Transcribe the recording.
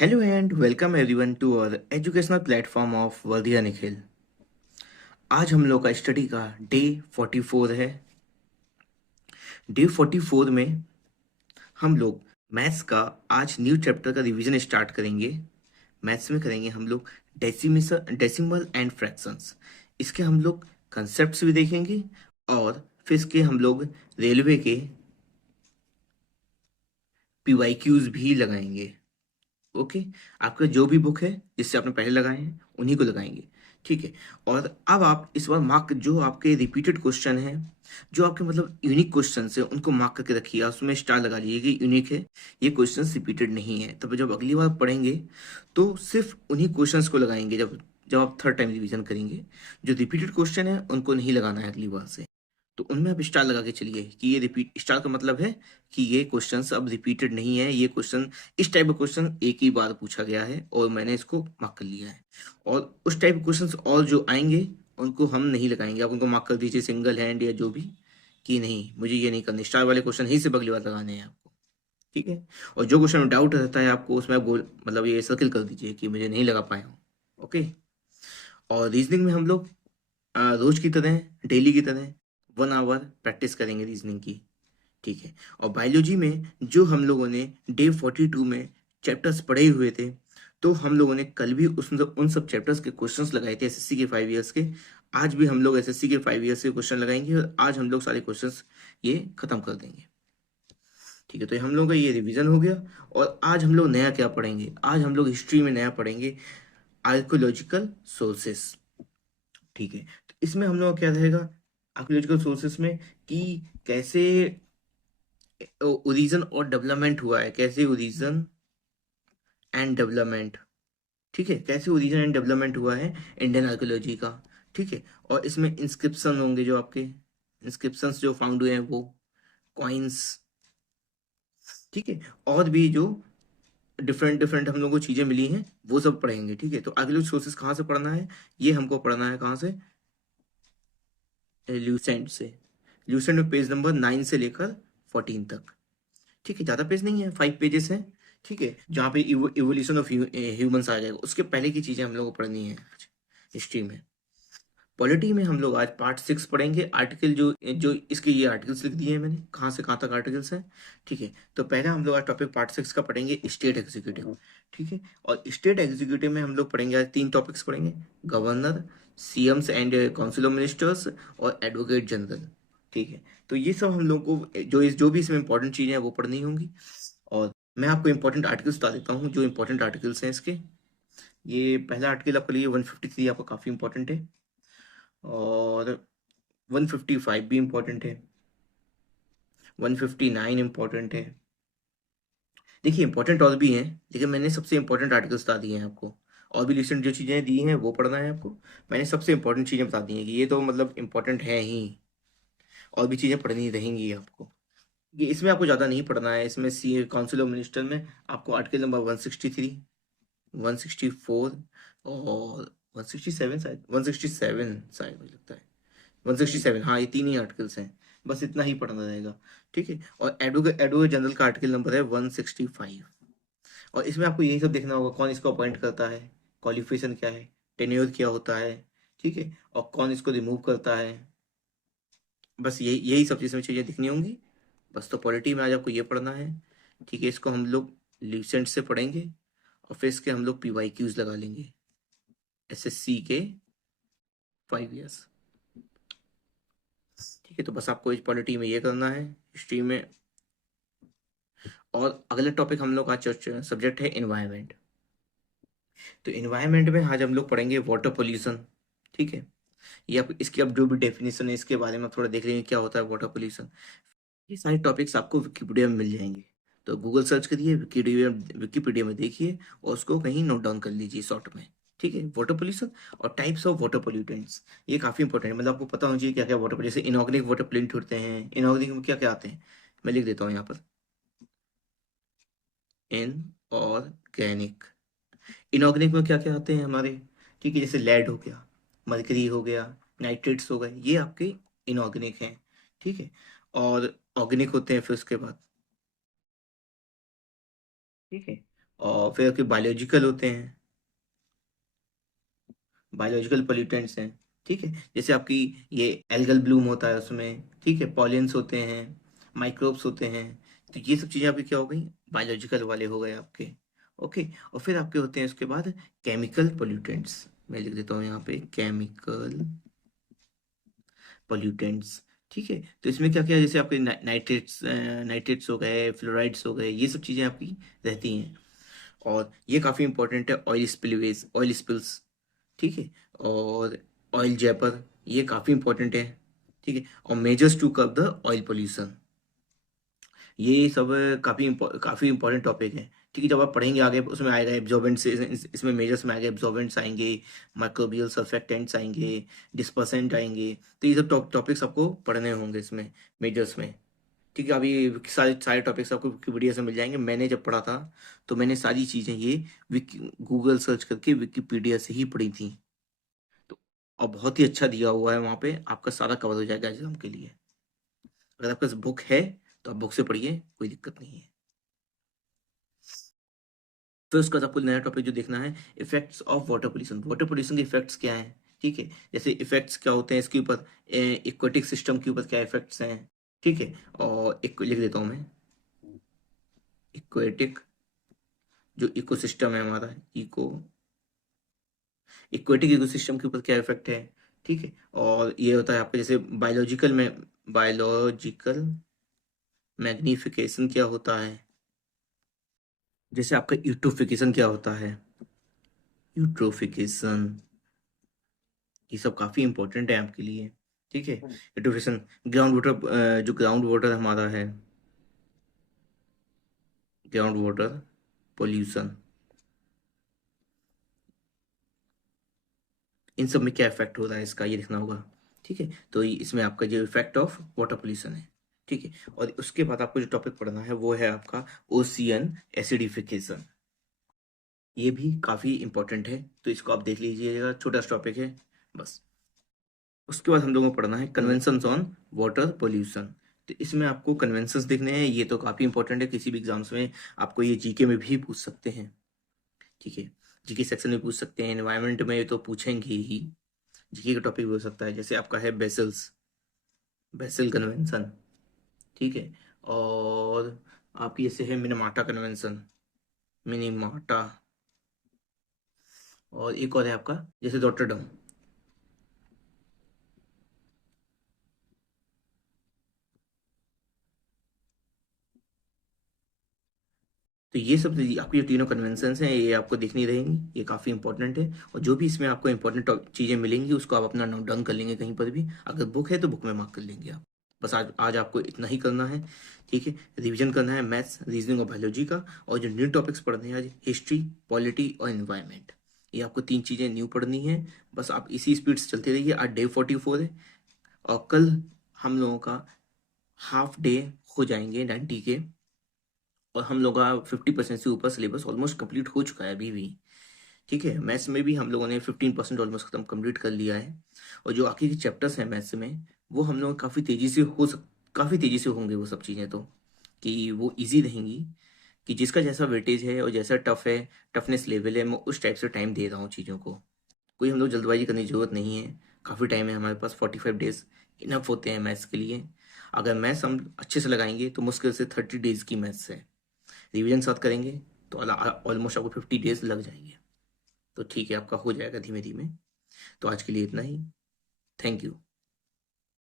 Hello and welcome everyone to our educational platform of वर्धिया Nikhil. आज हम लोग का स्टडी का डे 44 है। डे 44 में हम लोग मैथ्स का आज न्यू चैप्टर का रिवीजन स्टार्ट करेंगे। मैथ्स में करेंगे हम लोग डेसिमल एंड फ्रैक्शंस। इसके हम लोग कंसेप्ट्स भी देखेंगे और फिर इसके हम लोग रेलवे के पीवाईक्यूज भी लगाएंगे। ओके, आपका जो भी बुक है जिससे आपने पहले लगाए हैं उन्हीं को लगाएंगे, ठीक है। और अब आप इस बार मार्क जो आपके रिपीटेड क्वेश्चन हैं, जो आपके मतलब यूनिक क्वेश्चन है, उनको मार्क करके रखिए, उसमें स्टार लगा लीजिए कि यूनिक है, ये क्वेश्चन रिपीटेड नहीं है। तब जब अगली बार पढ़ेंगे तो सिर्फ उन्हीं क्वेश्चंस को लगाएंगे। जब जब आप थर्ड टाइम रिवीजन करेंगे, जो रिपीटेड क्वेश्चन है उनको नहीं लगाना है अगली बार से। तो उनमें आप स्टार लगा के चलिए कि ये रिपीट, स्टार का मतलब है कि ये क्वेश्चंस अब रिपीटेड नहीं है, ये क्वेश्चन, इस टाइप का क्वेश्चन एक ही बार पूछा गया है और मैंने इसको मार्क कर लिया है। और उस टाइप के क्वेश्चंस और जो आएंगे उनको हम नहीं लगाएंगे। आप उनको मार्क कर दीजिए सिंगल हैंड या जो भी, कि नहीं मुझे ये नहीं करना, स्टार वाले क्वेश्चन ही से अगली बार लगाने हैं आपको, ठीक है। और जो क्वेश्चन में डाउट रहता है आपको उसमें आप गोल मतलब ये सर्किल कर दीजिए कि मुझे नहीं लगा पाया हूँ, ओके। और रीजनिंग में हम लोग रोज की तरह, डेली की तरह 1 आवर प्रैक्टिस करेंगे रीजनिंग की, ठीक है। और बायोलॉजी में जो हम लोगों ने डे 42 में चैप्टर्स पढ़े हुए थे, तो हम लोगों ने कल भी उन सब चैप्टर्स के क्वेश्चंस लगाए थे एसएससी के 5 इयर्स के। आज भी हम लोग एसएससी के 5 इयर्स के क्वेश्चन लगाएंगे और आज हम लोग सारे क्वेश्चंस ये खत्म कर देंगे, ठीक है। तो हम लोगों का ये रिवीजन हो गया। और आज हम लोग नया क्या पढ़ेंगे? आज हम लोग हिस्ट्री में नया पढ़ेंगे आर्कोलॉजिकल सोर्सेस, ठीक है। तो इसमें हम लोग क्या रहेगा आर्कोलॉजिकल सोर्सेस में, कि कैसे ओरिजिन और डेवलपमेंट हुआ है, कैसे ओरिजिन एंड डेवलपमेंट, ठीक है, कैसे ओरिजिन एंड डेवलपमेंट हुआ है इंडियन आर्कोलॉजी का, ठीक है। और इसमें इंस्क्रिप्शन होंगे, जो आपके इंस्क्रिप्शंस जो फाउंड हुए हैं वो, कॉइन्स, ठीक है। और भी जो डिफरेंट डिफरेंट हम लोगों को चीजें मिली हैं वो सब पढ़ेंगे, ठीक है। तो आर्कोलॉजिकल सोर्सेस कहाँ से पढ़ना है? ये हमको पढ़ना है कहाँ से? ल्यूसेंट से। ल्यूसेंट में पेज नंबर 9 से लेकर 14 तक, ठीक है। ज़्यादा पेज नहीं है, 5 पेजेस हैं, ठीक है। जहाँ पे इवोल्यूशन ऑफ ह्यूमंस आ जाएगा, उसके पहले की चीज़ें हम लोग को पढ़नी है हिस्ट्री में। पॉलिटी में हम लोग आज पार्ट 6 पढ़ेंगे। आर्टिकल जो जो इसके ये आर्टिकल्स लिख दिए हैं मैंने, कहाँ से कहाँ तक आर्टिकल्स हैं, ठीक है। तो पहला हम लोग आज टॉपिक पार्ट 6 का पढ़ेंगे, स्टेट एग्जीक्यूटिव, ठीक है। और स्टेट एग्जीक्यूटिव में हम लोग पढ़ेंगे आज 3 टॉपिक्स पढ़ेंगे, governor, CM's and council of ministers और एडवोकेट जनरल, ठीक है। तो ये सब हम लोग को जो भी इसमें इंपॉर्टेंट चीज़ें हैं वो पढ़नी होंगी। और मैं आपको इंपॉर्टेंट आर्टिकल्स बता देता हूँ, जो इंपॉर्टेंट आर्टिकल्स हैं इसके। ये पहला आर्टिकल आपके लिए 153 आपका काफ़ी इंपॉर्टेंट है, और 155 भी इम्पोर्टेंट है, 159 इम्पोर्टेंट है। देखिए इंपॉर्टेंट और भी हैं, लेकिन मैंने सबसे इंपॉर्टेंट आर्टिकल्स बता दिए हैं आपको। और भी रिसेंट जो चीज़ें दी हैं वो पढ़ना है आपको। मैंने सबसे इंपॉर्टेंट चीज़ें बता दी हैं कि ये तो मतलब इंपॉर्टेंट है ही, और भी चीज़ें पढ़नी रहेंगी आपको। ये इसमें आपको ज़्यादा नहीं पढ़ना है। इसमें सी काउंसिल ऑफ मिनिस्टर में आपको आर्टिकल नंबर 163, 164 और 167 शायद, 167 शायद मुझे लगता है, 167, हाँ, ये 3 ही आर्टिकल्स हैं, बस इतना ही पढ़ना रहेगा, ठीक है। और एडवोकेट जनरल का आर्टिकल नंबर है 165। और इसमें आपको यही सब देखना होगा, कौन इसको अपॉइंट करता है, क्वालिफिकेशन क्या है, टेन्योर क्या होता है, ठीक है, और कौन इसको रिमूव करता है। बस यही यही सब चीज़ें दिखनी होंगी। बस तो पॉलिटी में आज आपको ये पढ़ना है, ठीक है। इसको हम लोग ल्यूसेंट से पढ़ेंगे और फिर इसके हम लोग पीवाईक्यूज लगा लेंगे एसएससी के 5 इयर्स, ठीक है। तो बस आपको इस पॉलिटी में ये करना है, हिस्ट्री में। और अगला टॉपिक हम लोग का सब्जेक्ट है इन्वायरमेंट। तो इन्वायरमेंट में आज हम लोग पढ़ेंगे वाटर पोल्यूशन, ठीक है। ये आप इसकी अब जो भी डेफिनेशन है इसके बारे में थोड़ा देख लेंगे क्या होता है वाटर पोल्यूशन। ये सारे टॉपिक्स आपको विकिपीडिया में मिल जाएंगे। तो गूगल सर्च करिए, विकिपीडिया में देखिए और उसको कहीं नोट डाउन कर लीजिए शॉर्ट में, ठीक है। वाटर पोल्यूशन और टाइप्स ऑफ वाटर पोल्यूटेंट्स, ये काफ़ी इंपॉर्टेंट है। मतलब आपको पता होना चाहिए क्या क्या वाटर, जैसे इनऑर्गेनिक वाटर पोल्यूटेंट होते हैं। इनऑर्गेनिक में क्या क्या आते हैं, मैं लिख देता हूँ यहाँ पर, इनऑर्गेनिक। इनऑर्गेनिक में क्या क्या आते हैं हमारे, ठीक है, जैसे लेड हो गया, मरकरी हो गया, नाइट्रेट्स हो गए, ये आपके इनऑर्गेनिक हैं, ठीक है। और ऑर्गेनिक होते हैं फिर उसके बाद, ठीक है। और फिर आपके बायोलॉजिकल होते हैं, बायोलॉजिकल पोल्यूटेंट्स हैं, ठीक है, जैसे आपकी ये एल्गल ब्लूम होता है उसमें, ठीक है, पॉलेंस होते हैं, माइक्रोब्स होते हैं। तो ये सब चीज़ें आपकी क्या हो गई, बायोलॉजिकल वाले हो गए आपके। ओके, और फिर आपके होते हैं उसके बाद केमिकल पोल्यूटेंट्स। मैं लिख देता हूँ यहाँ पे केमिकल पोल्यूटेंट्स, ठीक है। तो इसमें क्या क्या है, जैसे आपके नाइट्रेट्स हो गए, फ्लोराइड्स हो गए, ये सब चीज़ें आपकी रहती हैं। और ये काफ़ी इंपॉर्टेंट है, ऑयल स्पिलवेज, ऑयल स्पिल्स, ठीक है, और ऑयल जेपर, ये काफ़ी इंपॉर्टेंट है, ठीक है। और measures to curb the oil pollution, ये सब काफ़ी इंपॉर्टेंट टॉपिक है, ठीक है। जब आप पढ़ेंगे आगे उसमें आएगा एब्जॉर्बेंट्स, इसमें मेजर्स में आएगा, एब्जॉर्बेंट्स आएंगे, माइक्रोबियल सर्फेक्टेंट्स आएंगे, डिस्पर्सेंट आएंगे। तो ये सब टॉपिक्स आपको पढ़ने होंगे इसमें, मेजर्स में, ठीक है। अभी सारे सारे टॉपिक्स आपको विकिपीडिया से मिल जाएंगे। मैंने जब पढ़ा था तो मैंने सारी चीज़ें ये गूगल सर्च करके विकिपीडिया से ही पढ़ी थी। तो और बहुत ही अच्छा दिया हुआ है वहाँ पे, आपका सारा कवर हो जाएगा एग्जाम के लिए। अगर आपके पास बुक है तो आप बुक से पढ़िए, कोई दिक्कत नहीं है। फिर उसका आपको नया टॉपिक जो देखना है, effects of water pollution. Water pollution के इफेक्ट्स क्या हैं, ठीक है, जैसे इफेक्ट्स क्या होते हैं इसके ऊपर, इक्वेटिक सिस्टम के ऊपर क्या इफेक्ट्स हैं, ठीक है। और एक लिख देता हूँ मैं, इक्वेटिक जो इकोसिस्टम है हमारा, इक्वेटिक इकोसिस्टम के ऊपर क्या इफेक्ट है, ठीक है। और ये होता है आपका जैसे बायोलॉजिकल मैग्निफिकेशन क्या होता है, जैसे आपका यूट्रोफिकेशन क्या होता है, यूट्रोफिकेशन, ये सब काफी इंपॉर्टेंट है आपके लिए, ठीक है। यूट्रोफिकेशन, ग्राउंड वाटर, जो ग्राउंड वाटर हमारा है, ग्राउंड वाटर पोल्यूशन, इन सब में क्या इफेक्ट हो रहा है इसका, ये लिखना होगा, ठीक है। तो इसमें आपका जो इफेक्ट ऑफ वाटर पोल्यूशन है, ठीक है। और उसके बाद आपको जो टॉपिक पढ़ना है वो है आपका ओशियन एसिडिफिकेशन। ये भी काफी इंपॉर्टेंट है, तो इसको आप देख लीजिएगा, छोटा सा टॉपिक है बस। उसके बाद हम लोगों को पढ़ना है कन्वेंशंस ऑन वाटर पोल्यूशन। तो इसमें आपको कन्वेंशंस देखने हैं, ये तो काफी इंपॉर्टेंट है, किसी भी एग्जाम्स में आपको ये जीके में भी पूछ सकते हैं, ठीक है। जीके सेक्शन में पूछ सकते हैं, एनवायरमेंट में तो पूछेंगे ही, जीके का टॉपिक भी हो सकता है, जैसे आपका है बेसल्स, बेसल कन्वेंशन, ठीक है। और आपकी जैसे है मिनीमाटा कन्वेंशन, मिनीमाटा, और एक और है आपका जैसे रॉटरडम। तो ये सब आपकी जो तीनों कन्वेंशंस हैं ये आपको दिखनी रहेंगी, ये काफ़ी इंपॉर्टेंट है। और जो भी इसमें आपको इंपॉर्टेंट चीज़ें मिलेंगी उसको आप अपना नोट डाउन कर लेंगे कहीं पर भी, अगर बुक है तो बुक में मार्क कर लेंगे आप। बस आज आज आपको इतना ही करना है, ठीक है। रिवीजन करना है मैथ्स, रीजनिंग और बायोलॉजी का, और जो न्यू टॉपिक्स पढ़ने हैं आज, हिस्ट्री, पॉलिटी और इन्वायरमेंट, ये आपको तीन चीज़ें न्यू पढ़नी है। बस आप इसी स्पीड से चलते रहिए। आज डे 44 है, और कल हम लोगों का हाफ डे हो जाएंगे 90 के, और हम लोग का 50% से ऊपर सिलेबस ऑलमोस्ट कंप्लीट हो चुका है अभी भी, ठीक है। मैथ्स में भी हम लोगों ने 15% ऑलमोस्ट खत्म कंप्लीट कर लिया है। और जो आखिरी के चैप्टर्स हैं मैथ्स में, वो हम लोग काफ़ी तेज़ी से होंगे वो सब चीज़ें, तो कि वो इजी रहेंगी, कि जिसका जैसा वेटेज है और जैसा टफ है, टफनेस लेवल है, मैं उस टाइप से टाइम दे रहा हूँ चीज़ों को। कोई हम लोग जल्दबाजी करने की ज़रूरत नहीं है, काफ़ी टाइम है हमारे पास, 45 डेज इनफ होते हैं मैथ्स के लिए। अगर मैथ्स हम अच्छे से लगाएंगे तो मुश्किल से 30 डेज की मैथ्स है, रिवीजन साथ करेंगे तो ऑलमोस्ट आपको 50 डेज लग जाएंगे। तो ठीक है, आपका हो जाएगा धीमे धीमे। तो आज के लिए इतना ही, थैंक यू।